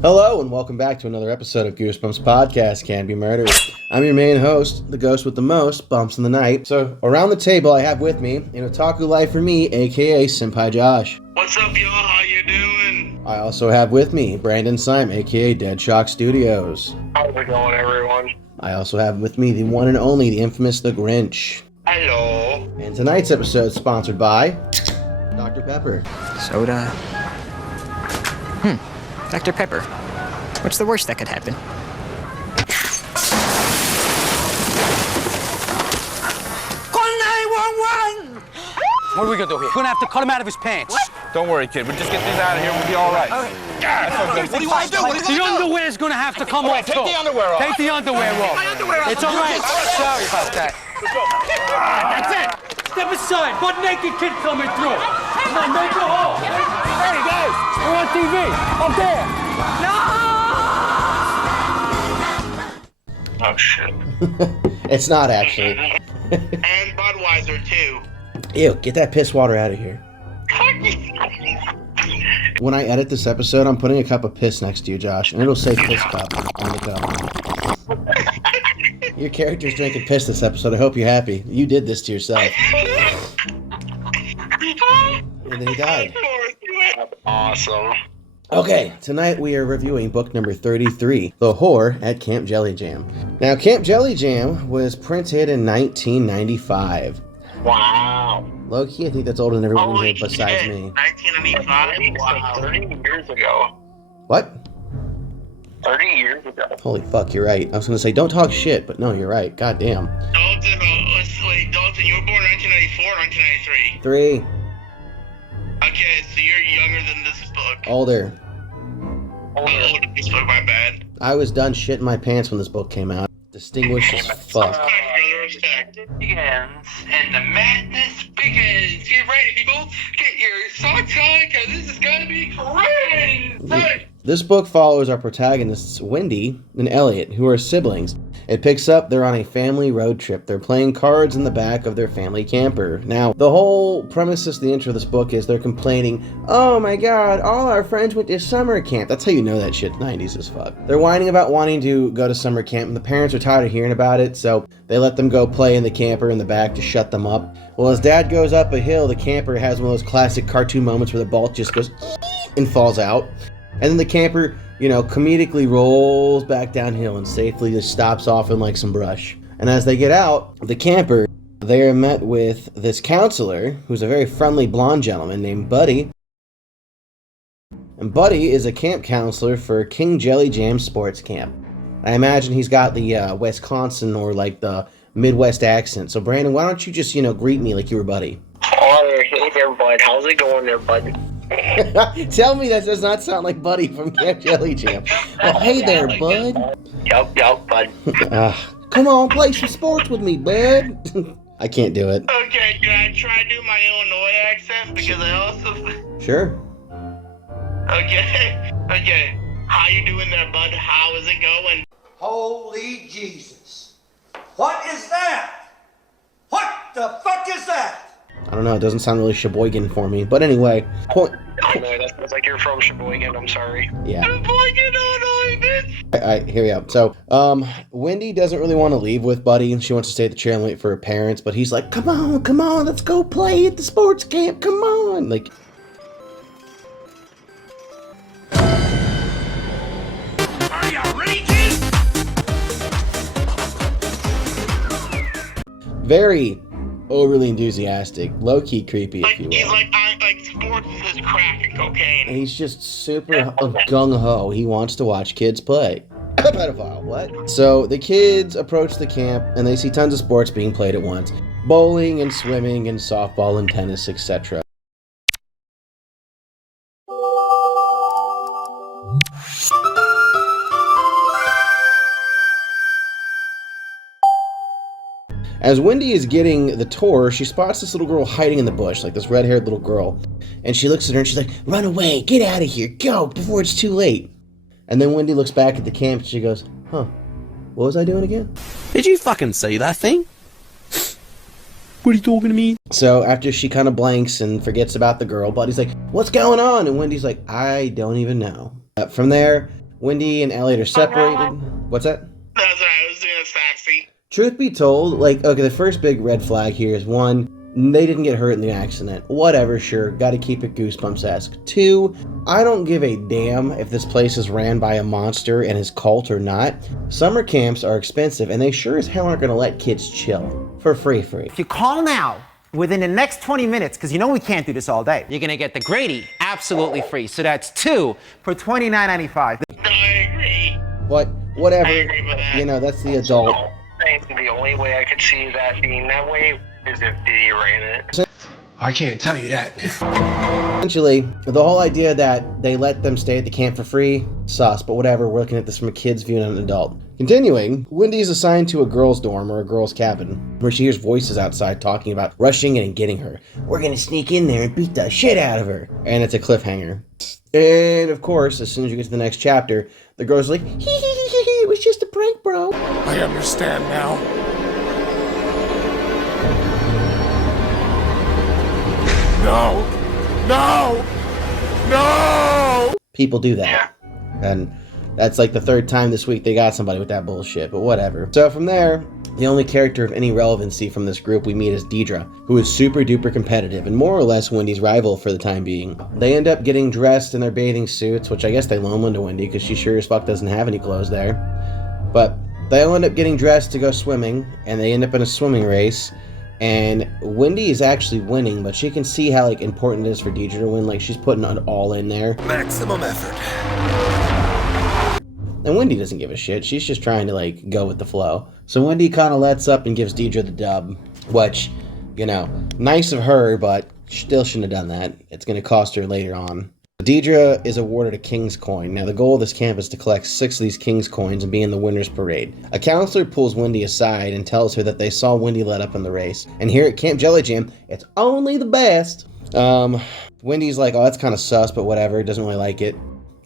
Hello and welcome back to another episode of Goosebumps Podcast Can Be Murdered. I'm your main host, the ghost with the most bumps in the night. So around the table I have with me, in Otaku Life for me, aka Senpai Josh. What's up, y'all? How you doing? I also have with me Brandon Sime, aka Dead Shock Studios. How's it going, everyone? I also have with me the one and only, the infamous The Grinch. Hello. And tonight's episode is sponsored by Dr. Pepper. Soda. Dr. Pepper. What's the worst that could happen? Call 911! What are we gonna do here? We're gonna have to cut him out of his pants. What? Don't worry, kid. We'll just get things out of here and we'll be all right. What do you want to do? The underwear's gonna have to come off. Take the underwear off. Take the underwear off. My underwear off. It's all right. Sorry about that. That's it. Step aside. Butt naked kid coming through. Come on, make a hole. Hey, guys. We're on TV. Up there. Oh, shit. It's not actually. And Budweiser, too. Ew, get that piss water out of here. When I edit this episode, I'm putting a cup of piss next to you, Josh, and it'll say piss cup on the cup. Your character's drinking piss this episode. I hope you're happy. You did this to yourself. And then he died. Awesome. Okay, tonight we are reviewing book number 33, The Whore at Camp Jellyjam. Now, Camp Jellyjam was printed in 1995. Wow. Low-key, I think that's older than everyone Holy here besides shit. me. 1995? Wow. 30 years ago. What? 30 years ago. Holy fuck, you're right. I was gonna say, don't talk shit, but no, you're right. God damn. Dalton, Dalton, you were born 1994 or 1993? 3. Okay, so you're younger than this book. Older. Older than this book, my bad. I was done shitting my pants when this book came out. Distinguished as fuck. Respect, brother, respect. It begins, and the madness begins. Get ready, people. Get your socks on, because this is going to be crazy. This book follows our protagonists, Wendy and Elliot, who are siblings. It picks up, they're on a family road trip. They're playing cards in the back of their family camper. Now, the whole premises, the intro of this book is they're complaining, oh my god, all our friends went to summer camp. That's how you know that shit's 90s as fuck. They're whining about wanting to go to summer camp, and the parents are tired of hearing about it, so they let them go play in the camper in the back to shut them up. Well, as dad goes up a hill, the camper has one of those classic cartoon moments where the bolt just goes and falls out. And then the camper, comedically rolls back downhill and safely just stops off in like some brush. And as they get out, the camper, they are met with this counselor, who's a very friendly blonde gentleman named Buddy. And Buddy is a camp counselor for King Jellyjam Sports Camp. I imagine he's got the Wisconsin or like the Midwest accent. So Brandon, why don't you just, greet me like you were Buddy? Oh, hey there, bud. How's it going there, bud? Tell me that does not sound like Buddy from Camp Jellyjam. Oh, hey there, bud. Yup, bud. Come on, play some sports with me, bud. I can't do it. Okay, can I try to do my Illinois accent? Because I also... Sure. Okay. How you doing there, bud? How is it going? Holy Jesus. What is that? What the fuck is that? I don't know, it doesn't sound really Sheboygan for me. But anyway, point. I know, that sounds like you're from Sheboygan, I'm sorry. Yeah. Sheboygan, Illinois, bitch! Alright, here we go. So, Wendy doesn't really want to leave with Buddy, and she wants to stay at the chair and wait for her parents, but he's like, come on, let's go play at the sports camp, come on! Like... Are you ready, kid? Very overly enthusiastic, low-key creepy, if you will. He's like sports is crack and cocaine. And he's just super gung-ho. He wants to watch kids play. Pedophile, what? So the kids approach the camp and they see tons of sports being played at once. Bowling and swimming and softball and tennis, etc. As Wendy is getting the tour, she spots this little girl hiding in the bush, like this red-haired little girl. And she looks at her and she's like, run away, get out of here, go, before it's too late. And then Wendy looks back at the camp and she goes, huh, what was I doing again? Did you fucking see that thing? What are you talking to me? So after she kind of blanks and forgets about the girl, Buddy's like, what's going on? And Wendy's like, I don't even know. From there, Wendy and Elliot are separated. What's that? That's what I was doing, Sassy. Truth be told, like, okay, the first big red flag here is one, they didn't get hurt in the accident. Whatever, sure, gotta keep it Goosebumps-esque. Two, I don't give a damn if this place is ran by a monster and his cult or not. Summer camps are expensive, and they sure as hell aren't gonna let kids chill. For free. If you call now, within the next 20 minutes, because you know we can't do this all day, You're gonna get the Grady absolutely free. So that's 2 for $29.95. No, I agree. Whatever, I agree with that. you know, that's the adult. I think the only way I could see that being that way is if Diddy ran it. I can't tell you that. Essentially, the whole idea that they let them stay at the camp for free, sus, but whatever, we're looking at this from a kid's view, not an adult. Continuing, Wendy is assigned to a girl's dorm or a girl's cabin, where she hears voices outside talking about rushing in and getting her. We're gonna sneak in there and beat the shit out of her. And it's a cliffhanger. And of course, as soon as you get to the next chapter, the girl's like, hee hee hee hee, it was just a prank, bro. I understand now. No! People do that. And that's like the third time this week they got somebody with that bullshit, but whatever. So from there, the only character of any relevancy from this group we meet is Deidre, who is super duper competitive and more or less Wendy's rival for the time being. They end up getting dressed in their bathing suits, which I guess they loan one to Wendy because she sure as fuck doesn't have any clothes there. But they all end up getting dressed to go swimming, and they end up in a swimming race. And Wendy is actually winning, but she can see how like important it is for Deidre to win. Like she's putting it all in there. Maximum effort. And Wendy doesn't give a shit. She's just trying to like go with the flow. So Wendy kind of lets up and gives Deidre the dub, which, you know, nice of her, but still shouldn't have done that. It's going to cost her later on. Deidre is awarded a King's Coin. Now, the goal of this camp is to collect 6 of these King's Coins and be in the winner's parade. A counselor pulls Wendy aside and tells her that they saw Wendy let up in the race. And here at Camp Jellyjam, it's only the best. Wendy's like, oh, that's kind of sus, but whatever. Doesn't really like it.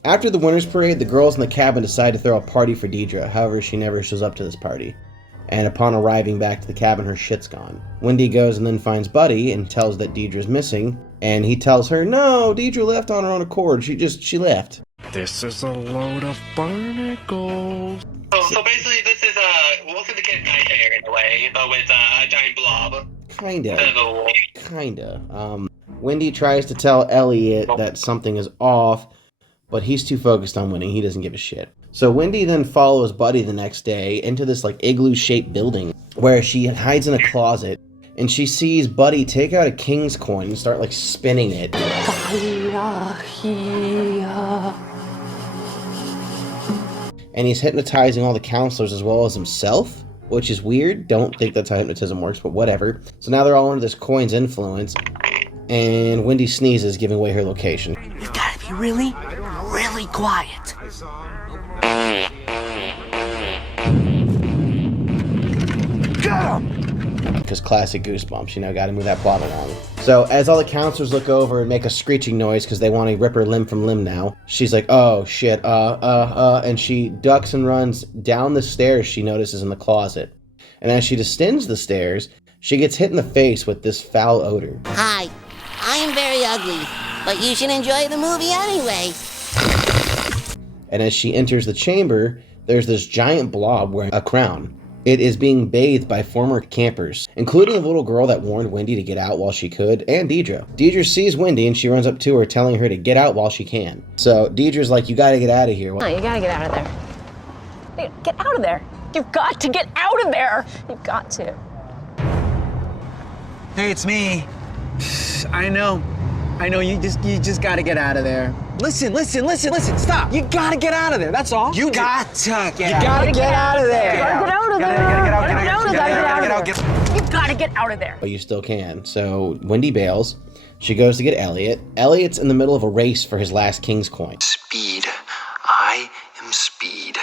After the winner's parade, the girls in the cabin decide to throw a party for Deidre. However, she never shows up to this party. And upon arriving back to the cabin, her shit's gone. Wendy goes and then finds Buddy and tells that Deidre's missing. And he tells her, no, Deidre left on her own accord. She left. This is a load of barnacles. So basically, this is welcome to Camp Nightmare in a way, but with a giant blob. Kinda. Wendy tries to tell Elliot that something is off, but he's too focused on winning. He doesn't give a shit. So Wendy then follows Buddy the next day into this like igloo-shaped building where she hides in a closet, and she sees Buddy take out a King's Coin and start like spinning it. And he's hypnotizing all the counselors as well as himself, which is weird. Don't think that's how hypnotism works, but whatever. So now they're all under this coin's influence, and Wendy sneezes, giving away her location. You gotta be really, really quiet. Because classic Goosebumps, you know, gotta move that plot along. So as all the counselors look over and make a screeching noise because they want to rip her limb from limb now, she's like, oh shit, and she ducks and runs down the stairs she notices in the closet. And as she descends the stairs, she gets hit in the face with this foul odor. Hi, I am very ugly, but you should enjoy the movie anyway. And as she enters the chamber, there's this giant blob wearing a crown. It is being bathed by former campers, including a little girl that warned Wendy to get out while she could, and Deidre. Deidre sees Wendy and she runs up to her, telling her to get out while she can. So Deidre's like, you gotta get out of here. No, you gotta get out of there. Get out of there. You've got to get out of there. You've got to. Hey, it's me. I know, you just gotta get out of there. Listen, stop. You gotta get out of there, that's all. You got to get out of there. Get out of there. You gotta get out of there. But you still can. So Wendy bails. She goes to get Elliot. Elliot's in the middle of a race for his last King's Coin. Speed. I am speed.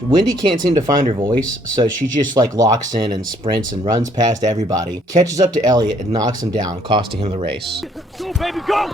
Wendy can't seem to find her voice, so she just like locks in and sprints and runs past everybody, catches up to Elliot and knocks him down, costing him the race. Go, baby, go!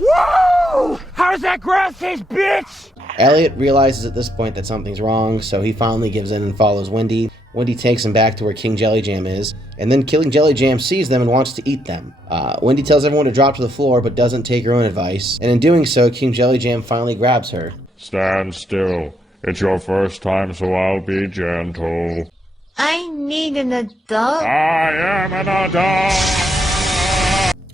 Woo! How does that grass taste, bitch? Elliot realizes at this point that something's wrong, so he finally gives in and follows Wendy. Wendy takes him back to where King Jellyjam is, and then King Jellyjam sees them and wants to eat them. Wendy tells everyone to drop to the floor, but doesn't take her own advice, and in doing so, King Jellyjam finally grabs her. Stand still. It's your first time, so I'll be gentle. I need an adult. I am an adult!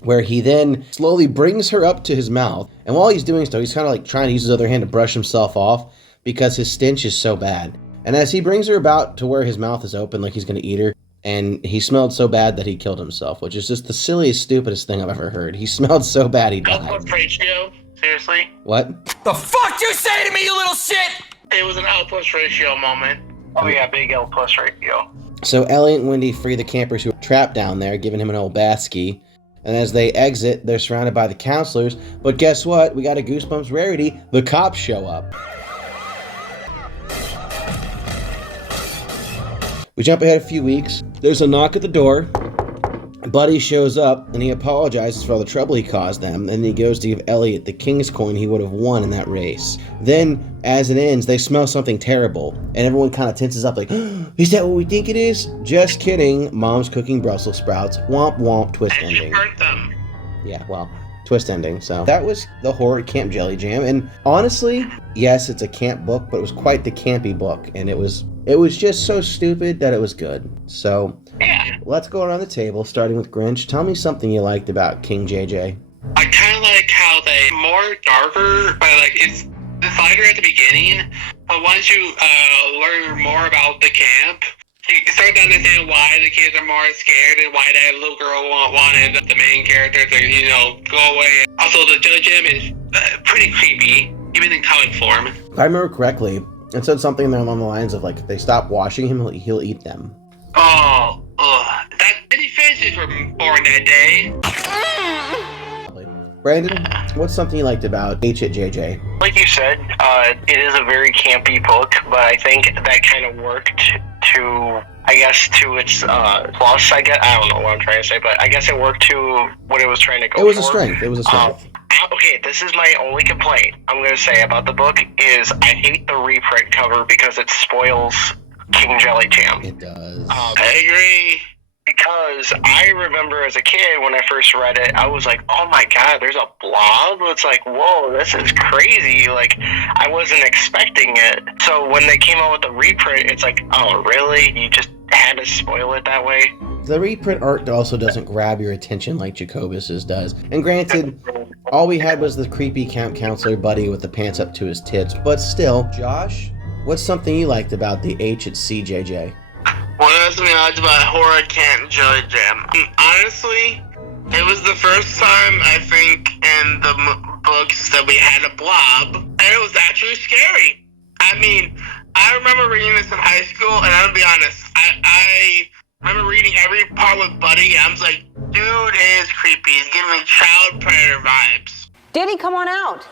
Where he then slowly brings her up to his mouth, and while he's doing so, he's kind of like trying to use his other hand to brush himself off because his stench is so bad. And as he brings her about to where his mouth is open like he's going to eat her, and he smelled so bad that he killed himself, which is just the silliest, stupidest thing I've ever heard. He smelled so bad he died. Output ratio? Seriously? What? The fuck you say to me, you little shit? It was an output ratio moment. Oh yeah, big output ratio. So Elliot and Wendy free the campers who are trapped down there, giving him an old bathski. And as they exit, they're surrounded by the counselors. But guess what? We got a Goosebumps rarity. The cops show up. We jump ahead a few weeks. There's a knock at the door. Buddy shows up, and he apologizes for all the trouble he caused them, and he goes to give Elliot the king's coin he would have won in that race. Then, as it ends, they smell something terrible, and everyone kind of tenses up like, is that what we think it is? Just kidding. Mom's cooking Brussels sprouts. Womp womp, twist And ending. you burnt them. Yeah, well, twist ending. So that was the horror at Camp Jellyjam, and honestly, yes, it's a camp book, but it was quite the campy book, and it was just so stupid that it was good. So let's go around the table, starting with Grinch. Tell me something you liked about King JJ. I kind of like how they more darker, but like it's the fighter at the beginning. But once you learn more about the camp, you start to understand why the kids are more scared and why that little girl wanted the main character to, go away. Also, the Jellyjam is pretty creepy, even in comic form. If I remember correctly, it said something along the lines of like, if they stop washing him, he'll eat them. Oh, that many fishes were born that day. Brandon, what's something you liked about H at JJ? Like you said, it is a very campy book, but I think that kind of worked to its plus. I don't know what I'm trying to say, but I guess it worked to what it was trying to go for. It was a strength. Okay, this is my only complaint I'm going to say about the book is I hate the reprint cover because it spoils King Jellyjam. It does. I agree. Because I remember as a kid when I first read it, I was like, oh my god, there's a blob? It's like, whoa, this is crazy. Like, I wasn't expecting it. So when they came out with the reprint, it's like, oh, really? You just had to spoil it that way? The reprint art also doesn't grab your attention like Jacobus's does. And granted, all we had was the creepy camp counselor buddy with the pants up to his tits. But still, Josh, what's something you liked about the H at CJJ? What else I liked about horror Camp Jellyjam? Honestly, it was the first time I think in the books that we had a blob, and it was actually scary. I mean, I remember reading this in high school, and I'm gonna be honest, I remember reading every part with Buddy, and I was like, dude is creepy. He's giving me child predator vibes. Diddy, come on out.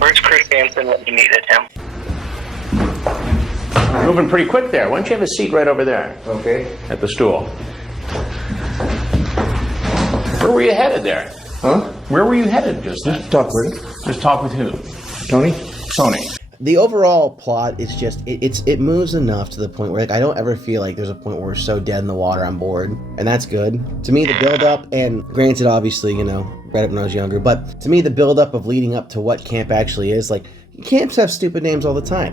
Where's Chris Hansen when you needed him? Moving pretty quick there. Why don't you have a seat right over there? Okay. At the stool. Where were you headed there? Huh? Where were you headed just then? Just talk with him. Just talk with who? Tony? Tony. The overall plot is just, it moves enough to the point where, like, I don't ever feel like there's a point where we're so dead in the water I'm bored, and that's good. To me, the build-up, and granted, obviously, read it when I was younger, but to me, the build-up of leading up to what camp actually is, like, camps have stupid names all the time.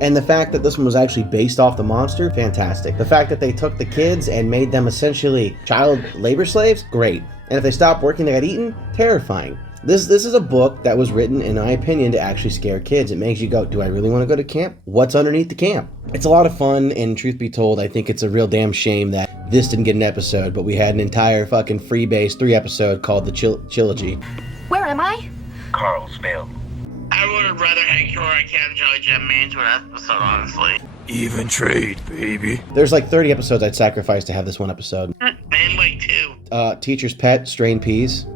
And the fact that this one was actually based off the monster, fantastic. The fact that they took the kids and made them essentially child labor slaves, great. And if they stopped working, they got eaten, terrifying. This is a book that was written, in my opinion, to actually scare kids. It makes you go, do I really want to go to camp? What's underneath the camp? It's a lot of fun, and truth be told, I think it's a real damn shame that this didn't get an episode, but we had an entire fucking freebase 3-episode called the Trilogy. Where am I? Carlsville. I would have rather had Horror Camp Jellyjam main to an episode, honestly. Even trade, baby. There's like 30 episodes I'd sacrifice to have this one episode. Name like 2. Teacher's Pet, Strained Peas.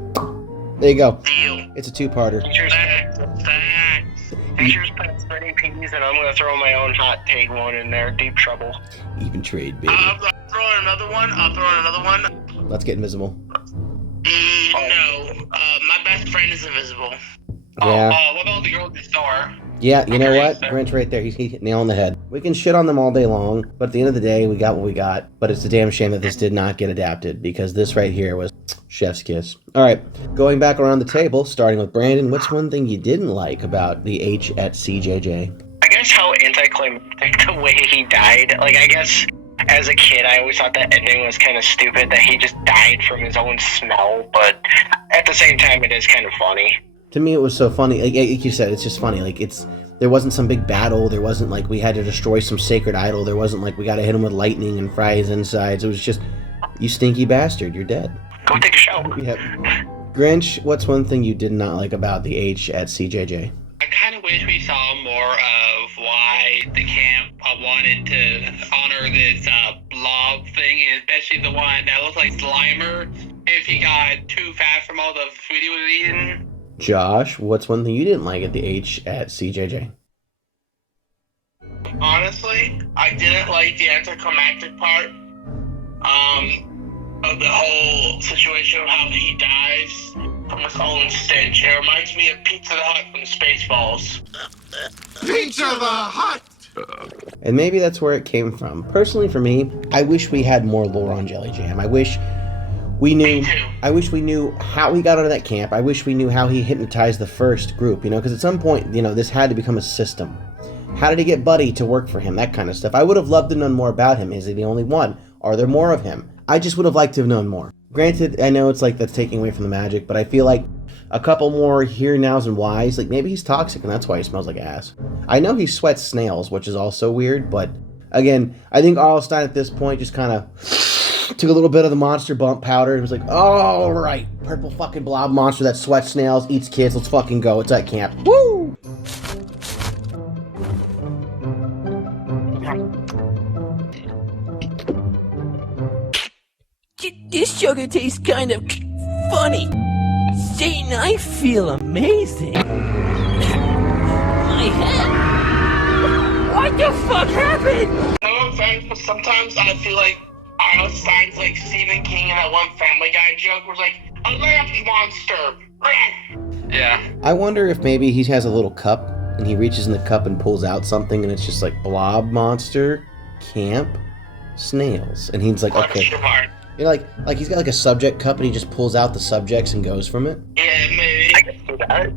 There you go. Deal. It's a 2-parter. Teacher's Pet, Strained peas, and I'm gonna throw my own hot take one in there. Deep trouble. Even trade, baby. I'll throw in another one. Let's get invisible. No. My best friend is invisible. Yeah. What about the girl at the store? Yeah, you know what? Grinch right there. He's hit nail on the head. We can shit on them all day long, but at the end of the day, we got what we got. But it's a damn shame that this did not get adapted, because this right here was chef's kiss. All right, going back around the table, starting with Brandon, what's one thing you didn't like about the H at CJJ? I guess how anticlimactic the way he died. Like, I guess as a kid, I always thought that ending was kind of stupid, that he just died from his own smell. But at the same time, it is kind of funny. To me, it was so funny. Like you said, it's just funny. Like, there wasn't some big battle. There wasn't like we had to destroy some sacred idol. There wasn't like we got to hit him with lightning and fry his insides. It was just, you stinky bastard, you're dead. Go take a shower. Yep. Grinch, what's one thing you did not like about the H at CJJ? I kind of wish we saw more of why the camp wanted to honor this blob thing, especially the one that looks like Slimer, if he got too fat from all the food he was eating. Josh, what's one thing you didn't like at the H at CJJ? Honestly, I didn't like the anticlimactic part of the whole situation of how he dies from his own stench. It reminds me of Pizza the Hut from Spaceballs. Pizza the Hut! And maybe that's where it came from. Personally, for me, I wish we had more lore on Jellyjam. I wish we knew how he got out of that camp. I wish we knew how he hypnotized the first group, because at some point, this had to become a system. How did he get Buddy to work for him? That kind of stuff. I would have loved to know more about him. Is he the only one? Are there more of him? I just would have liked to have known more. Granted, I know it's like that's taking away from the magic, but I feel like a couple more here, nows, and whys. Like, maybe he's toxic and that's why he smells like ass. I know he sweats snails, which is also weird, but again, I think Arlstein at this point just kind of took a little bit of the monster bump powder and was like, all right, purple fucking blob monster that sweats snails, eats kids, let's fucking go. It's at camp. Woo! This sugar tastes kind of funny. Satan, I feel amazing. My head. What the fuck happened? No offense, but sometimes I feel like Einstein's like Stephen King in that one Family Guy joke where it's like, a lamp monster. Yeah. I wonder if maybe he has a little cup and he reaches in the cup and pulls out something and it's just like blob monster, camp, snails. And he's like, okay. Like he's got like a subject cup and he just pulls out the subjects and goes from it. Yeah, maybe. I can see that.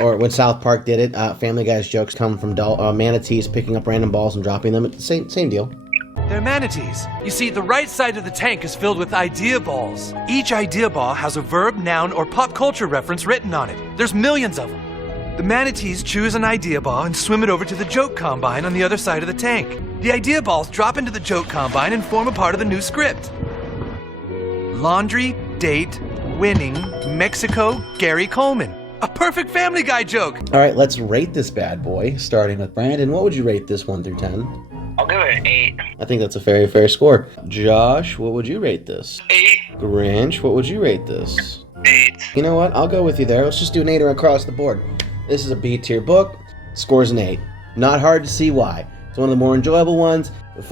Or when South Park did it, Family Guy's jokes come from manatees picking up random balls and dropping them. It's the same deal. They're manatees. You see, the right side of the tank is filled with idea balls. Each idea ball has a verb, noun, or pop culture reference written on it. There's millions of them. The manatees choose an idea ball and swim it over to the joke combine on the other side of the tank. The idea balls drop into the joke combine and form a part of the new script. Laundry, date, winning, Mexico, Gary Coleman. A perfect Family Guy joke. All right, let's rate this bad boy, starting with Brandon. What would you rate this 1 through 10? I'll give it an 8. I think that's a very fair score. Josh, what would you rate this? 8. Grinch, what would you rate this? 8. You know what? I'll go with you there. Let's just do an 8 across the board. This is a B tier book. Scores an 8. Not hard to see why. It's one of the more enjoyable ones. We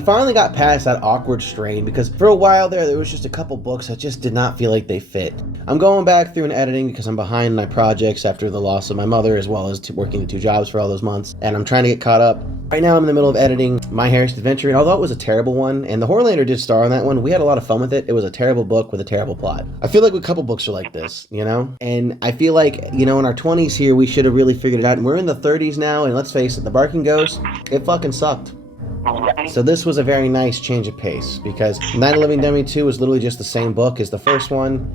finally got past that awkward strain because for a while there was just a couple books that just did not feel like they fit. I'm going back through and editing because I'm behind my projects after the loss of my mother as well as working the 2 jobs for all those months, and I'm trying to get caught up. Right now I'm in the middle of editing My Harris Adventure, and although it was a terrible one, and the Horlander did star on that one, we had a lot of fun with it. It was a terrible book with a terrible plot. I feel like a couple books are like this, And I feel like, in our 20s here, we should have really figured it out, and we're in the 30s now, and let's face it, The Barking Ghost, it fucking sucked. So this was a very nice change of pace because Night of Living Dummy 2 was literally just the same book as the first one.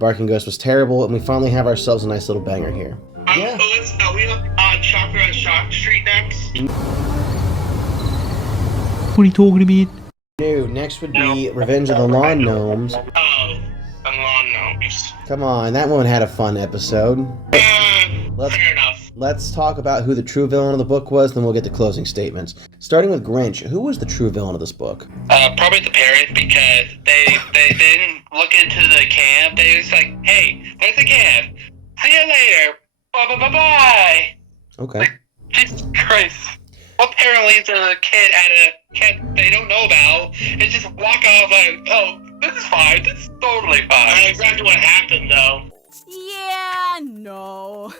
Barking Ghost was terrible, and we finally have ourselves a nice little banger here. Yeah. Are we on Shocker on Shock Street next? What are you talking about? No, next would be Revenge of the Lawn Gnomes. Oh, the Lawn Gnomes. Come on, that one had a fun episode. Fair enough. Let's talk about who the true villain of the book was, then we'll get to closing statements. Starting with Grinch, who was the true villain of this book? Probably the parents because they didn't look into the camp. They was like, hey, there's a camp. See you later. Bye. Okay. Jesus Christ. What parent leaves a kid at a camp they don't know about and just walk off like, oh, this is fine. This is totally fine. That's exactly what happened, though. Yeah, no.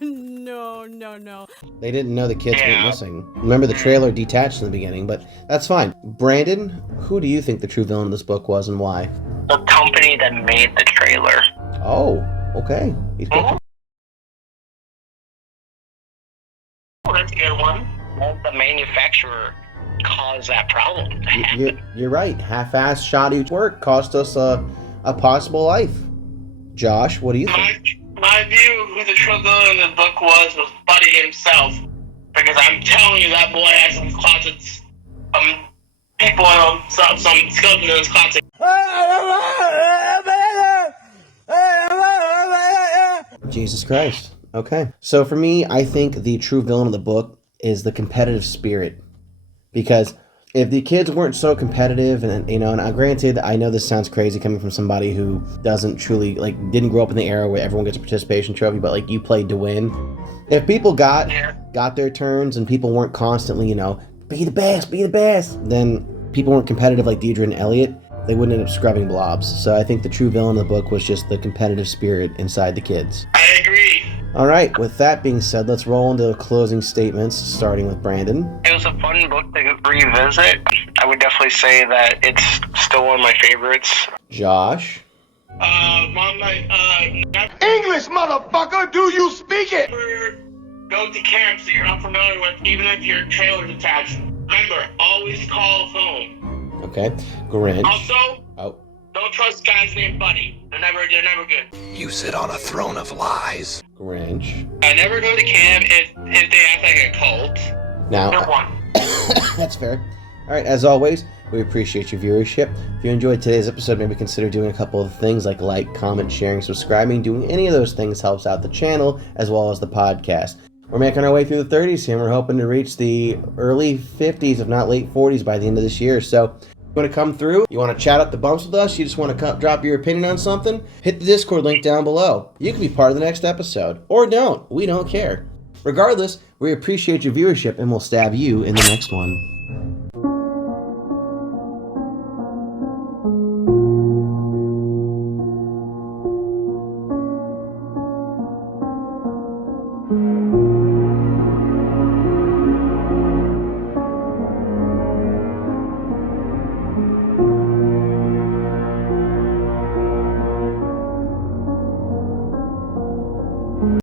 No. They didn't know the kids went missing. Remember, the trailer detached in the beginning, but that's fine. Brandon, who do you think the true villain of this book was and why? The company that made the trailer. Oh, okay. He's good. Oh, that's a good one. Well, the manufacturer caused that problem to happen. You're right. Half-assed shoddy work cost us a possible life. Josh, what do you think? My view of who the true villain in the book was Buddy himself. Because I'm telling you, that boy has some closets. People in some skeletons in his closet. Jesus Christ. Okay. So for me, I think the true villain of the book is the competitive spirit. Because if the kids weren't so competitive, and granted, I know this sounds crazy coming from somebody who doesn't truly, didn't grow up in the era where everyone gets a participation trophy, but you played to win. If people got their turns and people weren't constantly, be the best, then people weren't competitive like Deidre and Elliot, they wouldn't end up scrubbing blobs. So I think the true villain of the book was just the competitive spirit inside the kids. I agree. All right, with that being said, let's roll into closing statements, starting with Brandon. It was a fun book to revisit. I would definitely say that it's still one of my favorites. Josh? English, motherfucker, do you speak it? Go to camps that you're not familiar with, even if your trailer's attached. Remember, always call home. Okay. Grinch. Also, don't trust guys named Buddy. They're never good. You sit on a throne of lies. Grinch. I never go to camp if they act like a cult. Now, that's fair. All right, as always, we appreciate your viewership. If you enjoyed today's episode, maybe consider doing a couple of things like comment, sharing, subscribing. Doing any of those things helps out the channel as well as the podcast. We're making our way through the 30s here, and we're hoping to reach the early 50s, if not late 40s, by the end of this year. So, you want to come through? You want to chat up the bumps with us? You just want to drop your opinion on something? Hit the Discord link down below. You can be part of the next episode. Or don't. We don't care. Regardless, we appreciate your viewership, and we'll stab you in the next one.